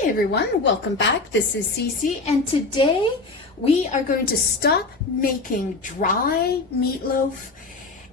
Hey everyone, welcome back. This is Cece, and today we are going to stop making dry meatloaf,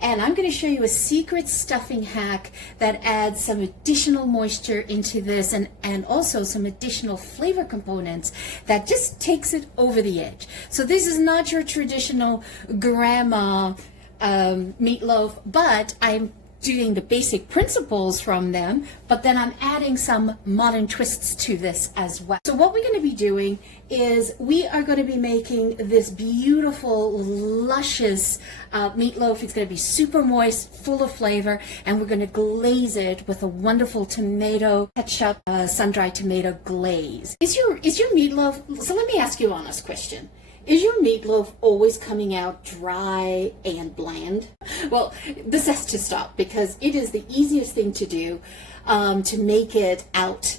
and I'm going to show you a secret stuffing hack that adds some additional moisture into this and also some additional flavor components that just takes it over the edge. So this is not your traditional grandma meatloaf, but I'm doing the basic principles from them, but then I'm adding some modern twists to this as well. So what we're going to be doing is we are going to be making this beautiful, luscious meatloaf. It's going to be super moist, full of flavor, and we're going to glaze it with a wonderful tomato ketchup, sun-dried tomato glaze. Is your meatloaf, so let me ask you an honest question. Is your meatloaf always coming out dry and bland? Well, this has to stop because it is the easiest thing to do to make it out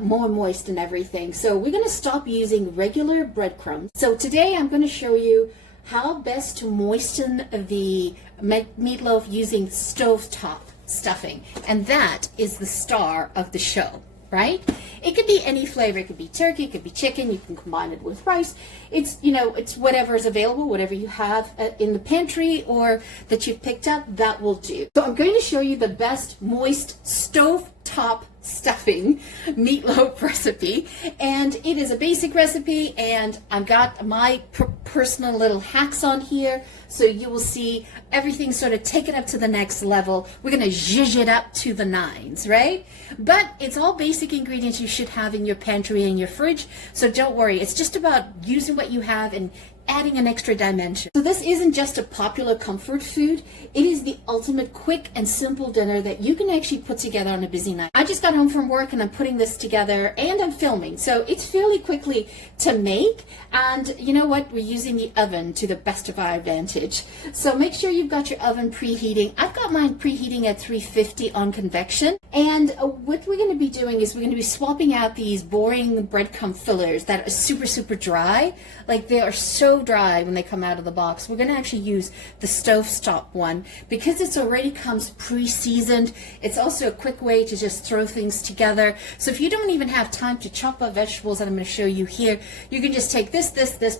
more moist and everything. So we're going to stop using regular breadcrumbs. So today I'm going to show you how best to moisten the meatloaf using stovetop stuffing. And that is the star of the show. Right? It could be any flavor. It could be turkey, it could be chicken. You can combine it with rice. It's, it's whatever is available, whatever you have in the pantry or that you've picked up, that will do. So I'm going to show you the best moist stovetop stuffing meatloaf recipe, and it is a basic recipe, and I've got my personal little hacks on here, so you will see everything sort of take it up to the next level. We're going to zhuzh it up to the nines, right? But it's all basic ingredients you should have in your pantry and your fridge, so don't worry. It's just about using what you have and adding an extra dimension. So this isn't just a popular comfort food. It is the ultimate quick and simple dinner that you can actually put together on a busy night. I just got home from work and I'm putting this together and I'm filming. So it's fairly quickly to make. And you know what? We're using the oven to the best of our advantage. So make sure you've got your oven preheating. I've got mine preheating at 350 on convection. And what we're going to be doing is we're going to be swapping out these boring breadcrumb fillers that are super, super dry. Like they are so dry when they come out of the box. We're going to actually use the stovetop one because it's already comes pre-seasoned. It's also a quick way to just throw things together. So if you don't even have time to chop up vegetables that I'm going to show you here, you can just take this,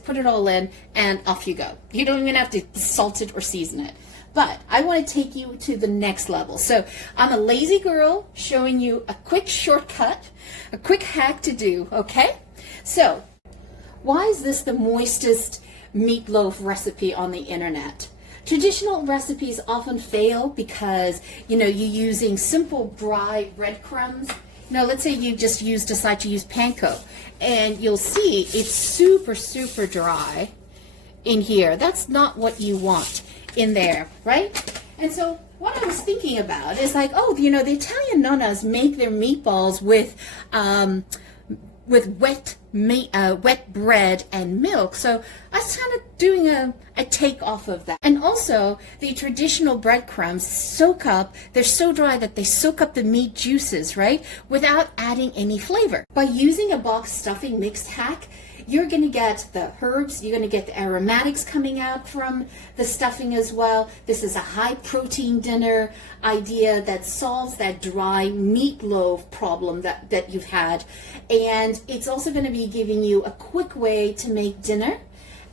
put it all in, and off you go. You don't even have to salt it or season it. But I want to take you to the next level. So I'm a lazy girl showing you a quick shortcut, a quick hack to do, okay? So why is this the moistest meatloaf recipe on the internet? Traditional recipes often fail because, you're using simple dry breadcrumbs. Let's say you just decide to use panko, and you'll see it's super, super dry in here. That's not what you want in there, right? And so what I was thinking about is like, the Italian nonnas make their meatballs with wet bread and milk. So I was kind of doing a take off of that. And also the traditional breadcrumbs they're so dry that they soak up the meat juices, right? Without adding any flavor. By using a box stuffing mixed hack, you're going to get the herbs, you're going to get the aromatics coming out from the stuffing as well. This is a high protein dinner idea that solves that dry meatloaf problem that you've had. And it's also going to be giving you a quick way to make dinner.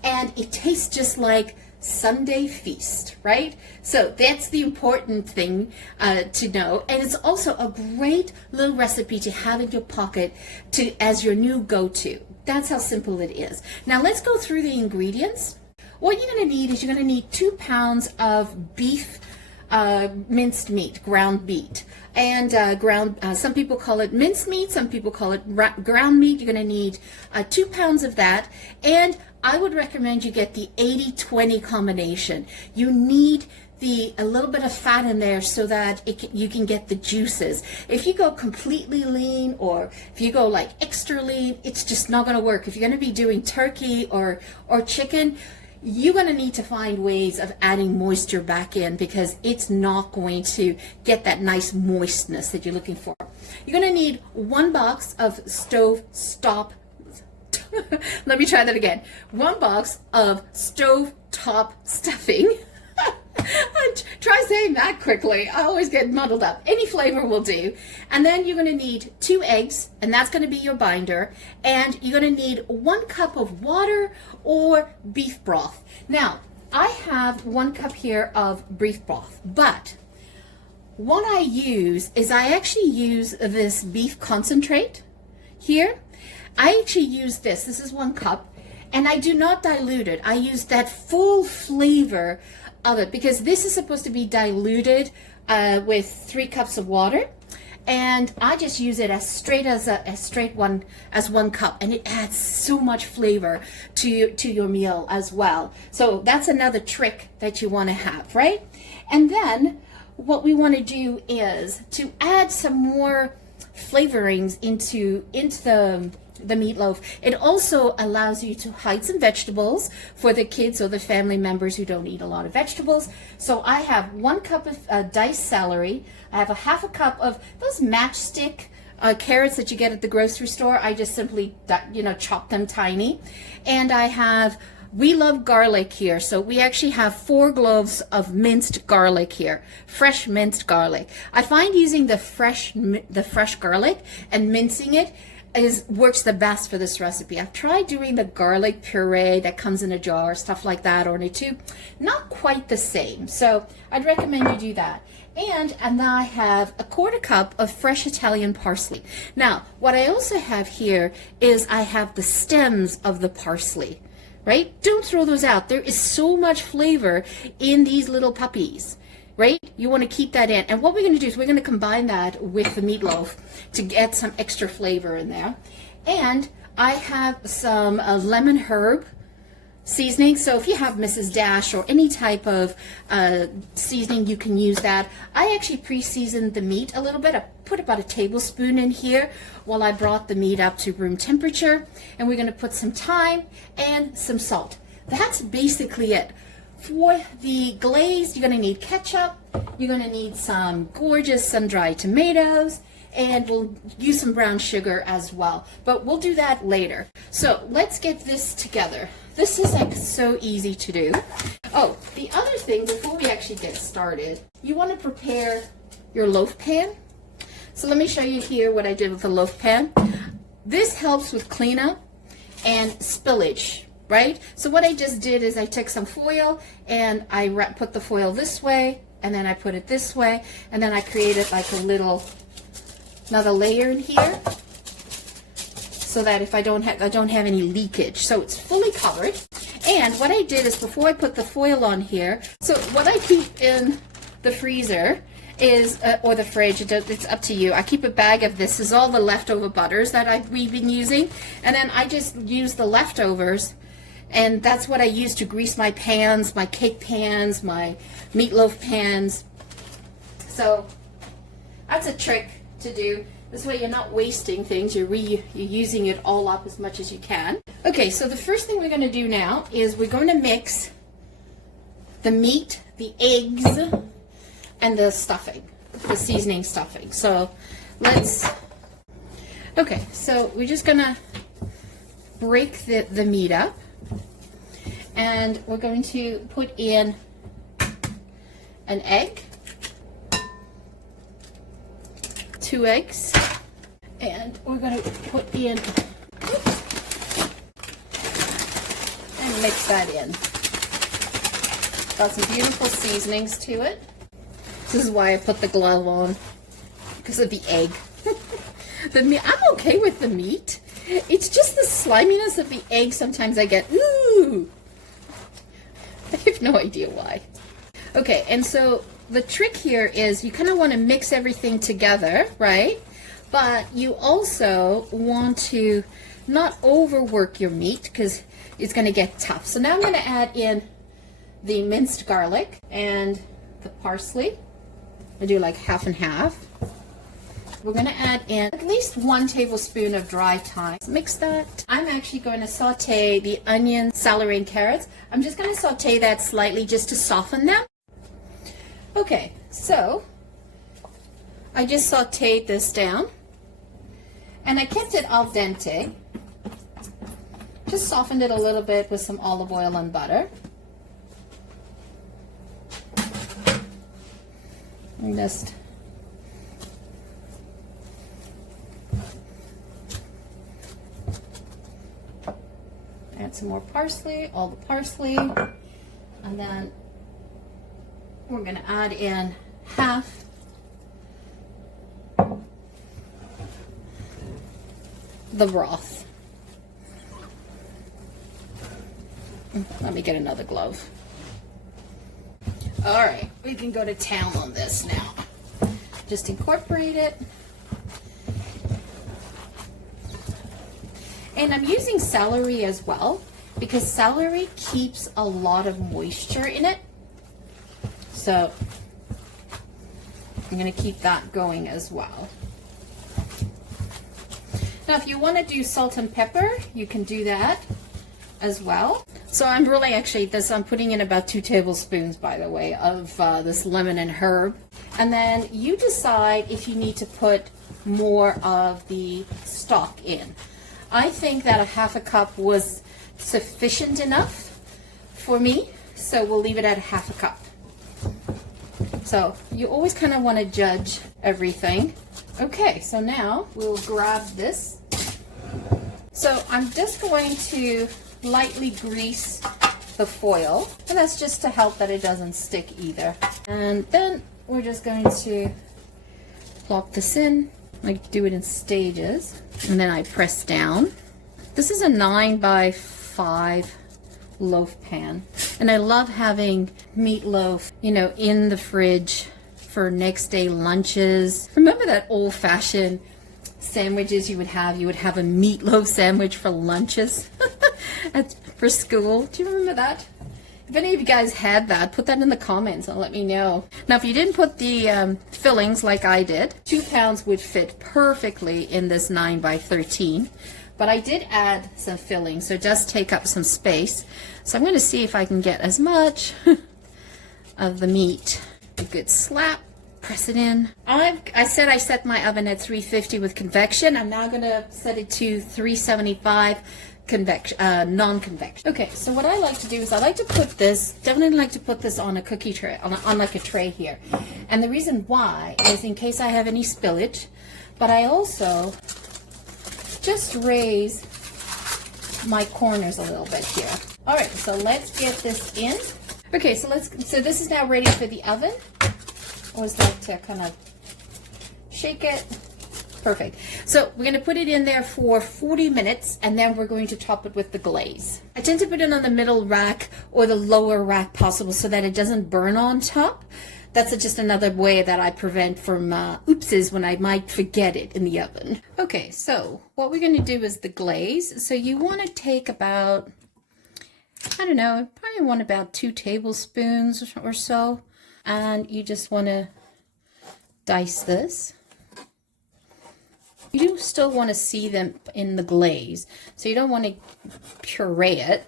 And it tastes just like Sunday feast, right? So that's the important thing to know. And it's also a great little recipe to have in your pocket as your new go-to. That's how simple it is. Now let's go through the ingredients. What you're going to need is you're going to need 2 pounds of beef minced meat, ground meat. And some people call it minced meat, some people call it ground meat. You're going to need 2 pounds of that. And I would recommend you get the 80-20 combination. You need a little bit of fat in there so that you can get the juices. If you go completely lean or if you go like extra lean, it's just not going to work. If you're going to be doing turkey or chicken, you're going to need to find ways of adding moisture back in because it's not going to get that nice moistness that you're looking for. You're going to need 1 box of stovetop. Let me try that again. 1 box of stovetop stuffing. Try saying that quickly. I always get muddled up. Any flavor will do. And then you're going to need 2 eggs, and that's going to be your binder. And you're going to need 1 cup of water or beef broth. Now, I have 1 cup here of beef broth, but what I use is I actually use this beef concentrate here. I actually use this. This is 1 cup, and I do not dilute it. I use that full flavor of it because this is supposed to be diluted with 3 cups of water, and I just use it as straight as 1 cup, and it adds so much flavor to your meal as well. So that's another trick that you want to have, right? And then what we want to do is to add some more flavorings into the meatloaf. It also allows you to hide some vegetables for the kids or the family members who don't eat a lot of vegetables. So I have 1 cup of diced celery. I have a half a cup of those matchstick carrots that you get at the grocery store. I just simply, chop them tiny. And I have, we love garlic here, so we actually have 4 cloves of minced garlic here, fresh minced garlic. I find using the fresh garlic and mincing it works the best for this recipe. I've tried doing the garlic puree that comes in a jar, stuff like that, or in a tube. Not quite the same, so I'd recommend you do that. And then I have 1/4 cup of fresh Italian parsley. Now, what I also have here is I have the stems of the parsley, right? Don't throw those out. There is so much flavor in these little puppies, right? You want to keep that in. And what we're going to do is we're going to combine that with the meatloaf to get some extra flavor in there. And I have some lemon herb seasoning. So if you have Mrs. Dash or any type of seasoning, you can use that. I actually pre-seasoned the meat a little bit. I put about 1 tablespoon in here while I brought the meat up to room temperature. And we're going to put some thyme and some salt. That's basically it. For the glaze, you're going to need ketchup, you're going to need some gorgeous sun-dried tomatoes, and we'll use some brown sugar as well. But we'll do that later. So let's get this together. This is like so easy to do. Oh, the other thing before we actually get started, you want to prepare your loaf pan. So let me show you here what I did with the loaf pan. This helps with cleanup and spillage. Right? So what I just did is I took some foil and I put the foil this way, and then I put it this way, and then I created like another layer in here so that if I don't have any leakage. So it's fully covered. And what I did is before I put the foil on here, so what I keep in the freezer is, or the fridge, it's up to you. I keep a bag of this. Is all the leftover butters that we've been using. And then I just use the leftovers. And that's what I use to grease my pans, my cake pans, my meatloaf pans. So that's a trick to do. This way you're not wasting things. You're using it all up as much as you can. Okay, so the first thing we're going to do now is we're going to mix the meat, the eggs, and the stuffing, the seasoning stuffing. So okay, so we're just going to break the meat up. And we're going to put in an egg, 2 eggs, and we're going to put in, and mix that in. Got some beautiful seasonings to it. This is why I put the glove on, because of the egg. The meat, I'm okay with the meat. It's just the sliminess of the egg sometimes I get, ooh. I have no idea why. Okay, and so the trick here is you kind of want to mix everything together, right? But you also want to not overwork your meat because it's going to get tough. So now I'm going to add in the minced garlic and the parsley. I do like half and half. We're going to add in at least 1 tablespoon of dry thyme. Mix that. I'm actually going to saute the onion, celery, and carrots. I'm just going to saute that slightly just to soften them. Okay, so I just sauteed this down, and I kept it al dente. Just softened it a little bit with some olive oil and butter. And just add some more parsley, all the parsley, and then we're going to add in half the broth. Let me get another glove. All right, we can go to town on this now. Just incorporate it. And I'm using celery as well because celery keeps a lot of moisture in it. So I'm going to keep that going as well. Now, if you want to do salt and pepper, you can do that as well. So I'm really I'm putting in about 2 tablespoons, by the way, of this lemon and herb. And then you decide if you need to put more of the stock in. I think that a half a cup was sufficient enough for me, so we'll leave it at a half a cup. So you always kind of want to judge everything. Okay, so now we'll grab this. So I'm just going to lightly grease the foil, and that's just to help that it doesn't stick either. And then we're just going to plop this in. I do it in stages, and then I press down. This is a 9x5 loaf pan, and I love having meatloaf, you know, in the fridge for next day lunches. Remember that old-fashioned sandwiches you would have? You would have a meatloaf sandwich for lunches for school. Do you remember that? If any of you guys had that, put that in the comments and let me know. Now, if you didn't put the fillings like I did, 2 pounds would fit perfectly in this 9x13. But I did add some fillings, so it does take up some space. So I'm going to see if I can get as much of the meat. A good slap. Press it in. I said I set my oven at 350 with convection. I'm now going to set it to 375 non-convection. Okay, so what I like to do is I like to put this, definitely like to put this on a cookie tray, on like a tray here. And the reason why is in case I have any spillage, but I also just raise my corners a little bit here. All right, so let's get this in. Okay, so this is now ready for the oven. Always like to kind of shake it. Perfect. So we're going to put it in there for 40 minutes, and then we're going to top it with the glaze. I tend to put it on the middle rack or the lower rack possible so that it doesn't burn on top. That's just another way that I prevent from oopses when I might forget it in the oven. Okay, so what we're going to do is the glaze. So you want to take about, I don't know, probably want about 2 tablespoons or so. And you just want to dice this. You do still want to see them in the glaze, so you don't want to puree it.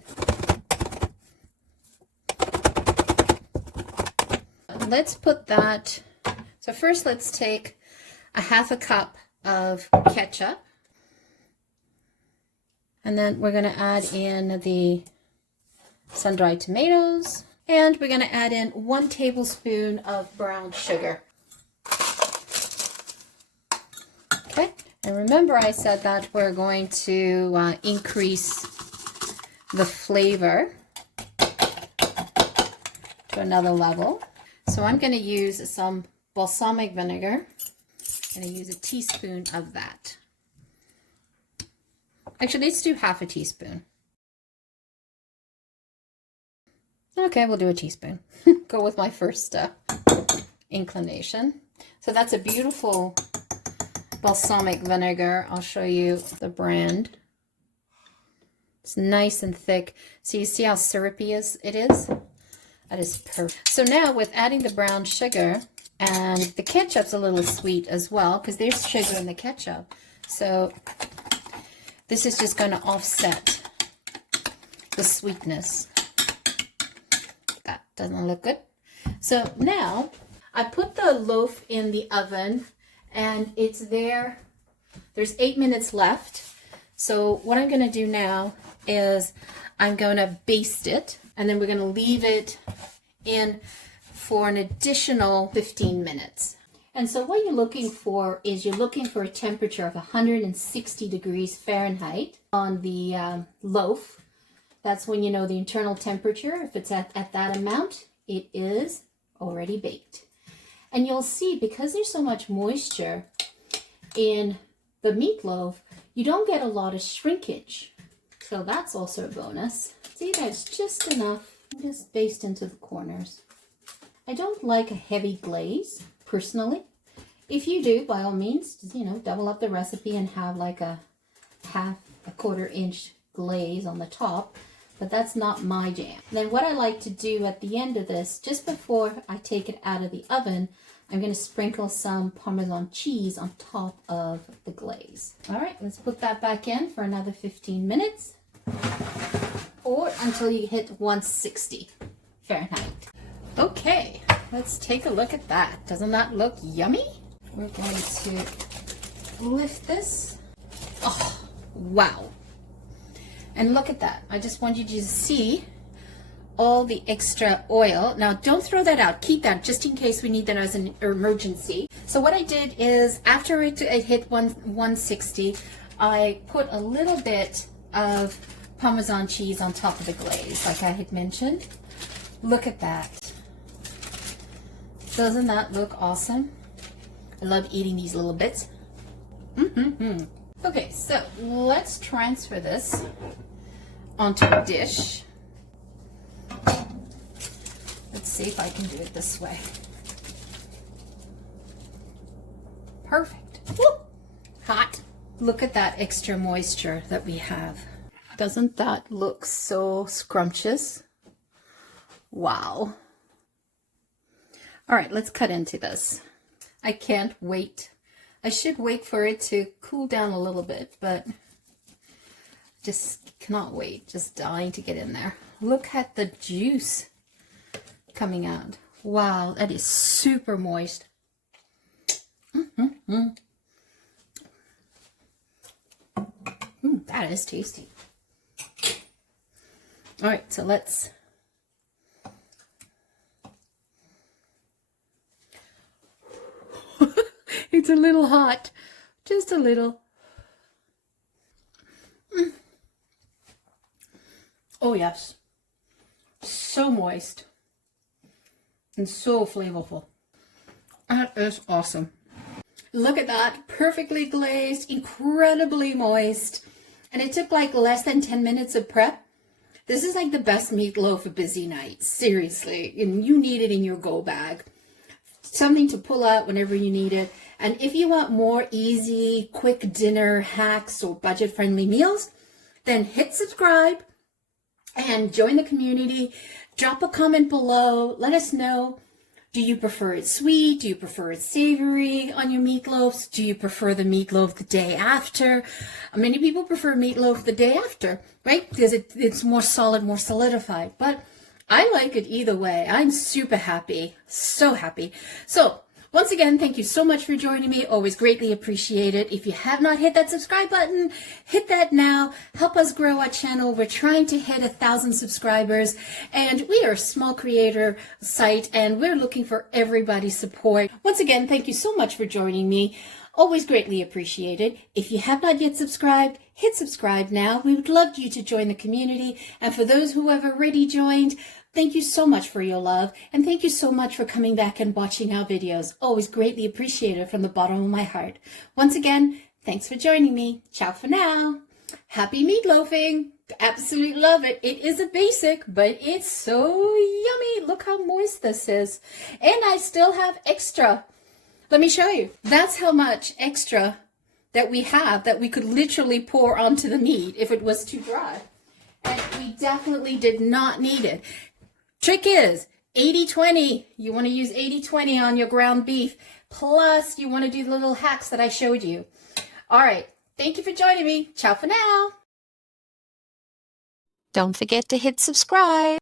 Let's put that, so first let's take a half a cup of ketchup, and then we're going to add in the sun-dried tomatoes. And we're going to add in 1 tablespoon of brown sugar. Okay, and remember I said that we're going to increase the flavor to another level. So I'm going to use some balsamic vinegar. I'm going to use a teaspoon of that. Actually, let's do half a teaspoon. Okay, we'll do a teaspoon. Go with my first inclination. So that's a beautiful balsamic vinegar. I'll show you the brand. It's nice and thick. So you see how syrupy it is? That is perfect. So now with adding the brown sugar, and the ketchup's a little sweet as well because there's sugar in the ketchup. So this is just going to offset the sweetness. That doesn't look good. So now I put the loaf in the oven and it's there. There's 8 minutes left. So what I'm going to do now is I'm going to baste it, and then we're going to leave it in for an additional 15 minutes. And so what you're looking for is you're looking for a temperature of 160 degrees Fahrenheit on the loaf. That's when you know the internal temperature. If it's at that amount, it is already baked. And you'll see, because there's so much moisture in the meatloaf, you don't get a lot of shrinkage. So that's also a bonus. See, that's just enough. Just baste into the corners. I don't like a heavy glaze, personally. If you do, by all means, you know, double up the recipe and have like a quarter inch glaze on the top. But that's not my jam. Then what I like to do at the end of this, just before I take it out of the oven, I'm going to sprinkle some Parmesan cheese on top of the glaze. All right, let's put that back in for another 15 minutes or until you hit 160 Fahrenheit. Okay, let's take a look at that. Doesn't that look yummy? We're going to lift this. Oh, wow. And look at that. I just want you to see all the extra oil. Now, don't throw that out. Keep that just in case we need that as an emergency. So what I did is after it hit 160, I put a little bit of Parmesan cheese on top of the glaze, like I had mentioned. Look at that. Doesn't that look awesome? I love eating these little bits. Okay, so let's transfer this onto a dish. Let's see if I can do it this way. Perfect. Woo! Hot. Look at that extra moisture that we have. Doesn't that look so scrumptious? Wow. All right, let's cut into this. I can't wait. I should wait for it to cool down a little bit, but just cannot wait. Just dying to get in there. Look at the juice coming out. Wow, that is super moist. That is tasty. All right, so let's it's a little hot, just a little. Oh yes, so moist and so flavorful. That is awesome. Look at that, perfectly glazed, incredibly moist, and it took like less than 10 minutes of prep. This is like the best meatloaf for busy nights, seriously, and you need it in your go bag. Something to pull out whenever you need it. And if you want more easy, quick dinner hacks or budget-friendly meals, then hit subscribe and join the community. Drop a comment below. Let us know. Do you prefer it sweet? Do you prefer it savory on your meatloafs? Do you prefer the meatloaf the day after? Many people prefer meatloaf the day after, right? Because it's more solid, more solidified. But I like it either way. I'm super happy. So happy. So once again, thank you so much for joining me. Always greatly appreciate it. If you have not hit that subscribe button, hit that now. Help us grow our channel. We're trying to hit 1,000 subscribers, and we are a small creator site, and we're looking for everybody's support. Once again, thank you so much for joining me. Always greatly appreciated. If you have not yet subscribed, hit subscribe now. We would love you to join the community. And for those who have already joined, thank you so much for your love, and thank you so much for coming back and watching our videos. Always greatly appreciated from the bottom of my heart. Once again, thanks for joining me. Ciao for now. Happy meatloafing. Absolutely love it. It is a basic, but it's so yummy. Look how moist this is. And I still have extra. Let me show you. That's how much extra that we have that we could literally pour onto the meat if it was too dry. And we definitely did not need it. Trick is 80-20. You want to use 80-20 on your ground beef. Plus, you want to do the little hacks that I showed you. All right. Thank you for joining me. Ciao for now. Don't forget to hit subscribe.